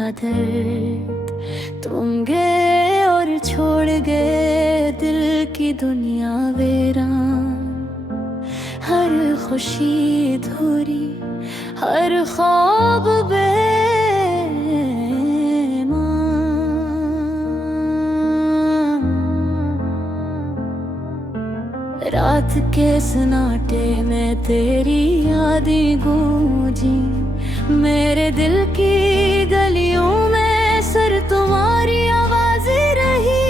था दर्द। तुम गए और छोड़ गए दिल की दुनिया वीरान। हर खुशी अधूरी, हर ख्वाब रात के सन्नाटे में तेरी यादें गूंजी। मेरे दिल की गलियों में सर तुम्हारी आवाज़ें रही।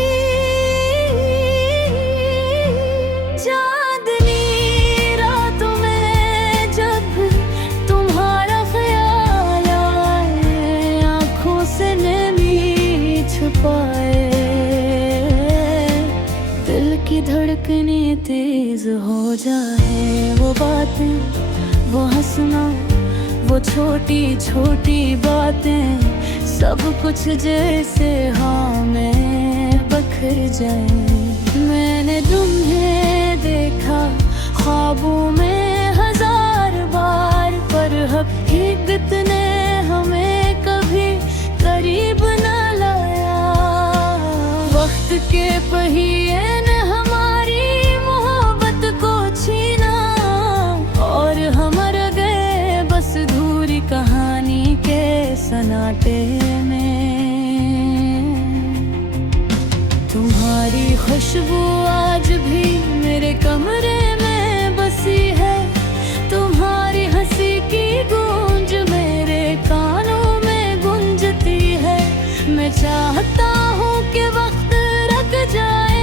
चांदनी रातों में जब तुम्हारा ख्याल आए, आँखों से नमी छुपाए, दिल की धड़कने तेज हो जाए। वो बातें, वो हंसना, वो छोटी छोटी बातें, सब कुछ जैसे हाँ में बखर जाए। मैंने तुम्हें देखा ख्वाबों में हजार बार, पर हकीकत ने हमें कभी करीब न लाया। वक्त के पहिए ने हमारी मोहब्बत को छीना, और हम मर गए बस अधूरी कहानी के सन्नाटे में। तुम्हारी खुशबू आज भी मेरे कमरे में बसी है। तुम्हारी हंसी की गूंज मेरे कानों में गूंजती है। मैं चाहता हूँ कि वक्त रुक जाए,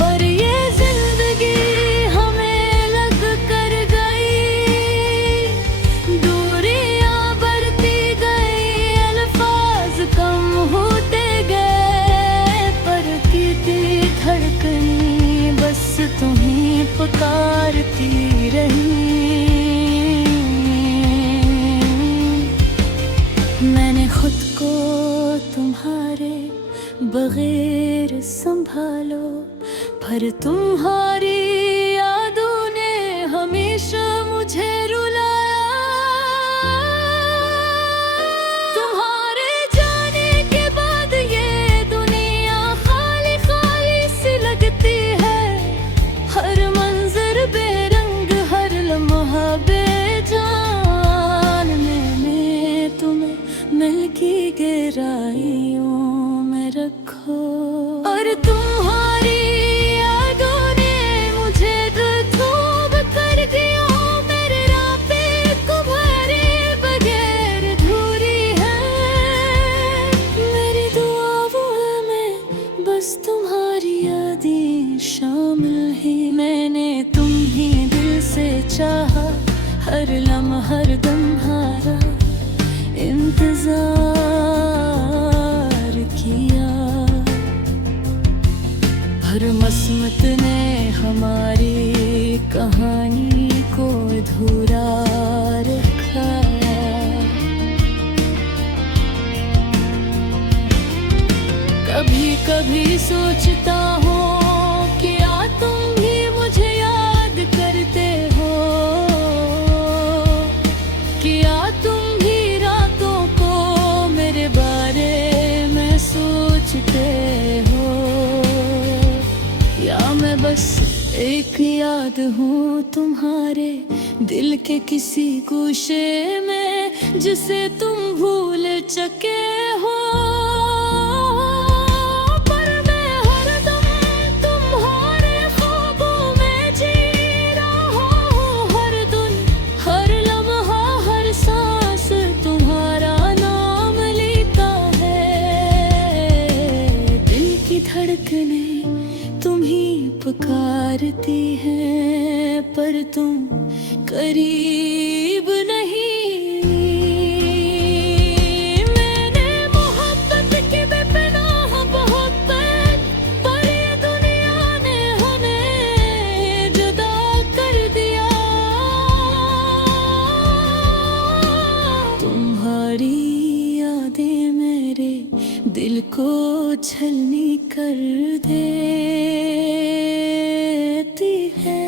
पर ये जिंदगी हमें लग कर गई। दूरियां बढ़ती गई, अल्फाज कम होते गए, पर कितनी धड़कनी बस तुम्हें पुकारती रही। मैंने खुद को तुम्हारे बगैर संभालो, पर तुम्हारी यादों ने हमेशा मुझे रुलाया। तुम्हारे जाने के बाद ये दुनिया खाली खाली सी लगती है। हर मंजर बेरंग, हर लम्हा बेजान। मैंने तुम्हें मिल की गहराइयों में रखो, और तुम्हारी यादों ने मुझे धूप कर दिया। मेरे राह पे तुम्हारे बगैर अधूरी है। मेरी दुआओं में बस तुम्हारी यादें शामिल है। मैंने तुम ही दिल से चाहा, हर लम्हा हर दम हारा इंतजार किया। हर मस्मत ने हमारी कहानी को अधूरा रखा। कभी कभी सोचता हूँ कि तुम भी मुझे याद करते हो, क्या तुम भी रातों को मेरे बारे में सोचते हो, या मैं बस एक याद हूँ तुम्हारे दिल के किसी गोशे में, जिसे तुम भूल चुके हो। पर मैं हरदम तुम्हारे ख्वाबों में जी रहा हूँ। हर दिन, हर लम्हा, हर सांस तुम्हारा नाम लेता है। दिल की धड़कने तुम ही पुकारती है, पर तुम करीब नहीं। मैंने मोहब्बत की बेपनाह बहुत पाई, पर ये दुनिया ने हमें जुदा कर दिया। तुम्हारी यादें मेरे दिल को छलनी कर देती है।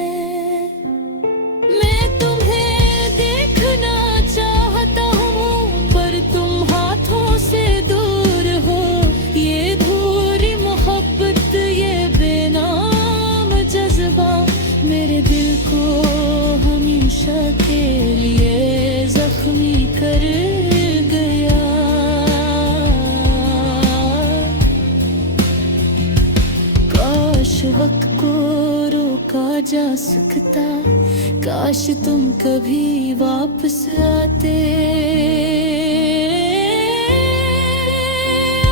वक्त को रोका जा सकता, काश तुम कभी वापस आते।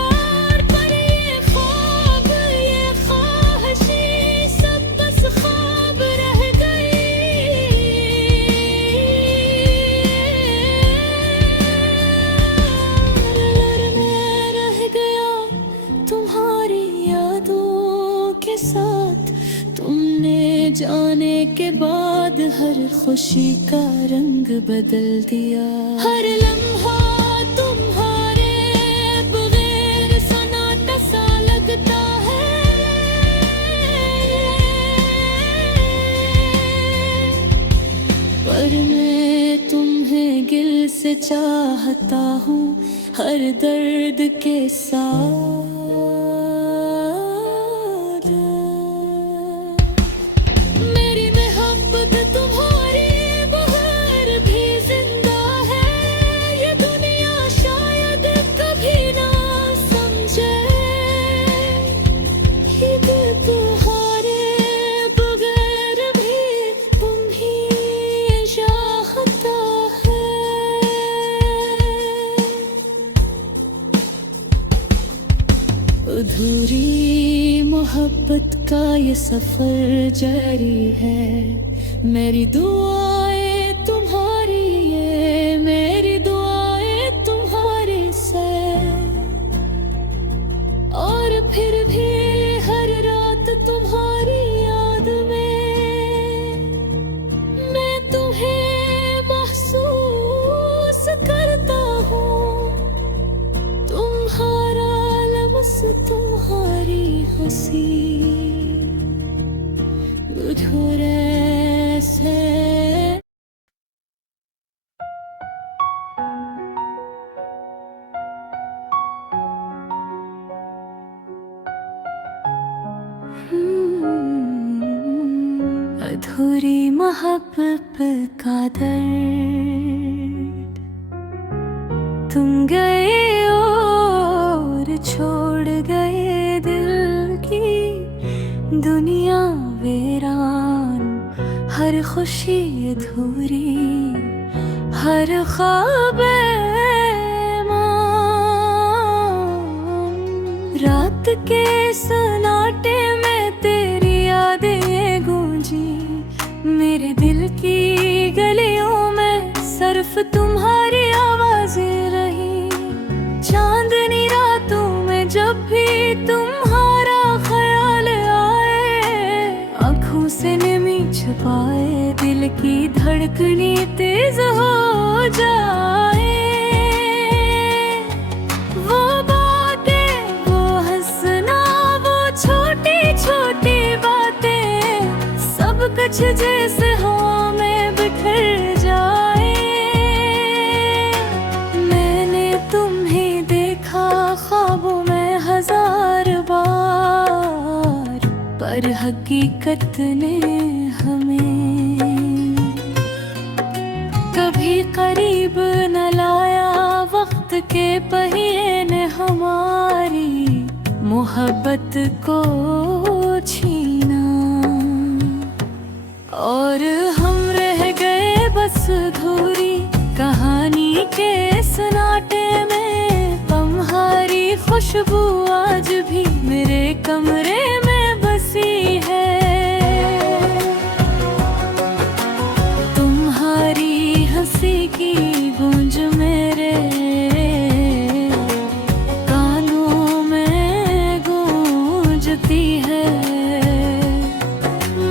और पर ये ख्वाब, ये ख्वाहिशें सब बस ख्वाब रह गई। मैं रह गया तुम्हारी यादों के साथ, तुमने जाने के बाद हर खुशी का रंग बदल दिया। हर लम्हा तुम्हारे बगैर सन्नाटा सा लगता है, पर मैं तुम्हें दिल से चाहता हूँ हर दर्द के साथ। मेरी मोहब्बत तुम्हारी बगैर भी जिंदा है, ये दुनिया शायद कभी ना समझे। ये दिल तुम्हारे बगैर भी तुम ही चाहता है। अधूरी मोहब्बत का ये सफर जारी है, मेरी दुआएं तुम्हारी, ये मेरी दुआएं तुम्हारी से। और फिर भी हर रात तुम्हारी याद में मैं तुम्हें महसूस करता हूँ। तुम्हारा लफ्ज़, तुम्हारी हंसी मधुर से। अधूरी मोहब्बत का दर्द, तुम गए और छोड़ गए दिल की दुनिया वीरान। हर खुशी अधूरी, हर ख्वाब रात के सन्नाटे में तेरी यादें गूंजी। मेरे दिल की गलियों में सिर्फ तुम्हारी आवाजें रही। चांदनी रातों में जब भी तुम्हारा ख्याल आए, आँखों से नमी छुपाए दिल की धड़कनी तेज हो जाए। वो बातें, वो हंसना, वो छोटी छोटी बातें, सब कुछ जैसे हवा में बिखर जाए। मैंने तुम्हें देखा ख्वाबों में हजार बार, पर हकीकत ने हमें कभी करीब न लाया। वक्त के पहिए ने हमारी मोहब्बत को छीना, और हम रह गए बस अधूरी कहानी के सन्नाटे में। तुम्हारी खुशबू आज भी मेरे कमरे में बसी है। तुम्हारी हंसी की गूंज मेरे कानों में गूंजती है।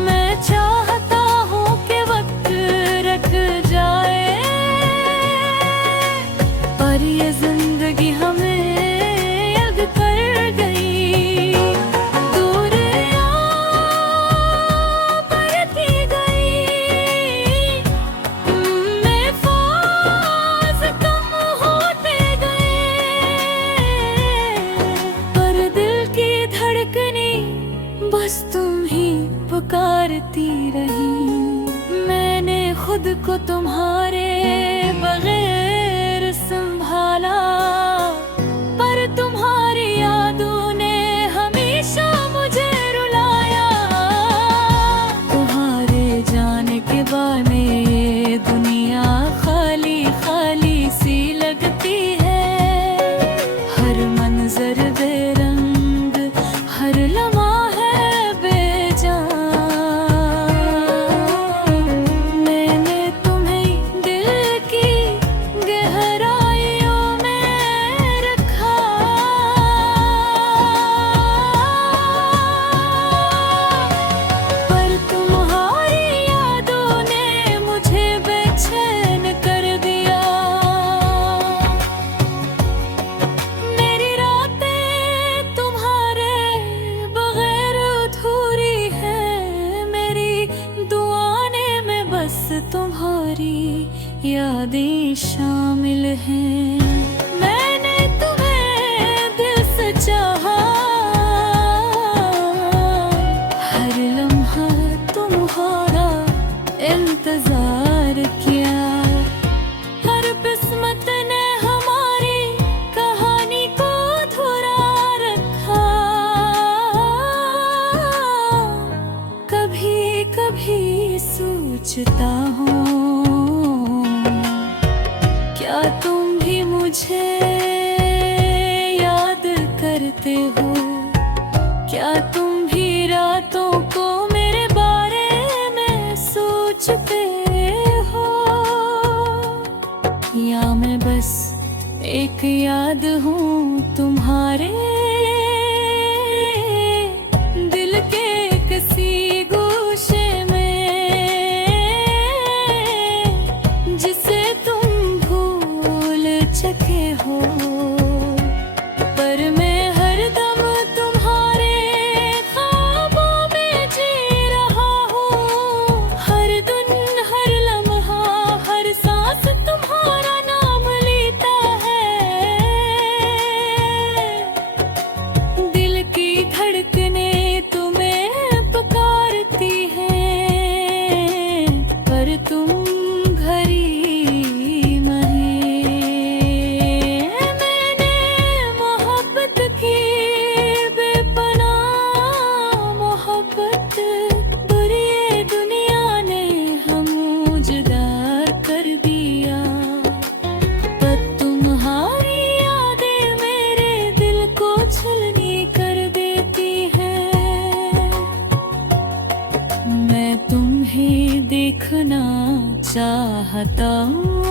मैं चाहता हूँ कि वक्त रख जाए, पर ये जिंदगी हमें यग कर गई। दूर बढ़ती गई, मैं फास कम होते गए, पर दिल की धड़कनी बस तुम ही पुकारती रही। मैंने खुद को तुम्हारे बगैर संभाला, पर तुम्हारी यादों ने हमेशा मुझे रुलाया। तुम्हारी यादें शामिल हैं। मैंने तुम्हें दिल से चाहा, हर लम्हा तुम्हारा इंतजार किया। हर किस्मत ने हमारी कहानी को अधूरा रखा। कभी कभी सोचता हूँ, क्या तुम भी मुझे याद करते हो? क्या तुम भी रातों को मेरे बारे में सोचते हो? या मैं बस एक याद हूँ तुम्हारे दिल के किसी गोशे में, जिसे तुम भूल चुके हो। पर मैं हरदम तुम्हारे ख्वाबों में जी रहा हूँ। हर दिन हर लम्हा हर सांस तुम्हारा नाम लेता है। दिल की धड़कने तुम्हें पुकारती हैं, पर तुम घड़ी नहीं। मैंने मोहब्बत की बेपनाह मोहब्बत बुरी ये दुनिया ने हम जुदा कर दिया। पर तुम्हारी यादें मेरे दिल को छलनी कर देती हैं। मैं तुम्हें देखना चाहता हूँ,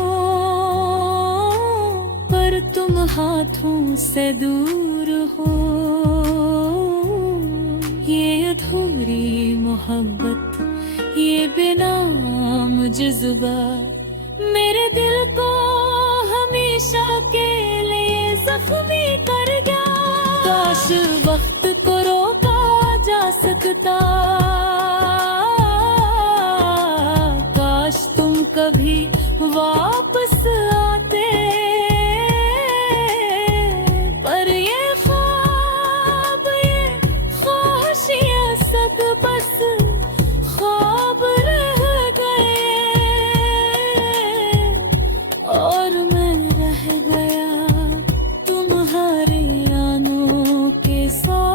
पर तुम हाथों से दूर हो। ये अधूरी मोहब्बत, ये बेनाम जज्बा मेरे दिल को हमेशा के लिए जख्मी कर गया। काश वक्त को रोका जा सकता, काश तुम कभी वापस आते। पर ये ख्वाब ये ख्वाहिशियाँ सब बस ख्वाब रह गए, और मैं रह गया तुम्हारे आनों के साथ।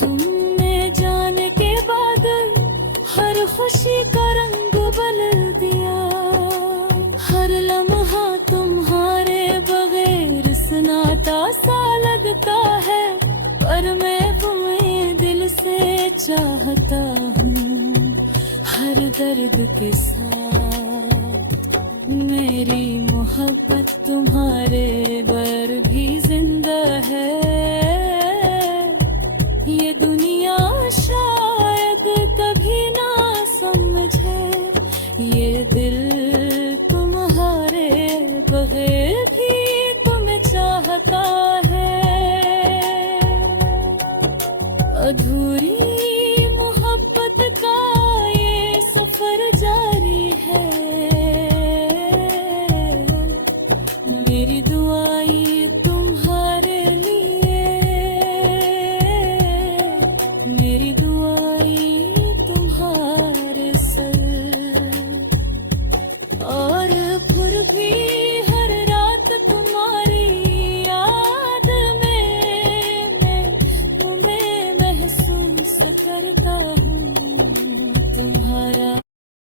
तुमने जाने के बाद हर खुशी का रंग बदल दिया। हर लम्हा तुम्हारे बगैर सन्नाटा सा लगता है, पर मैं तुम्हें दिल से चाहता हूँ। हर दर्द के साथ मेरी मोहब्बत तुम्हारे बर भी जिंदा है। ये दुनिया शायद कभी ना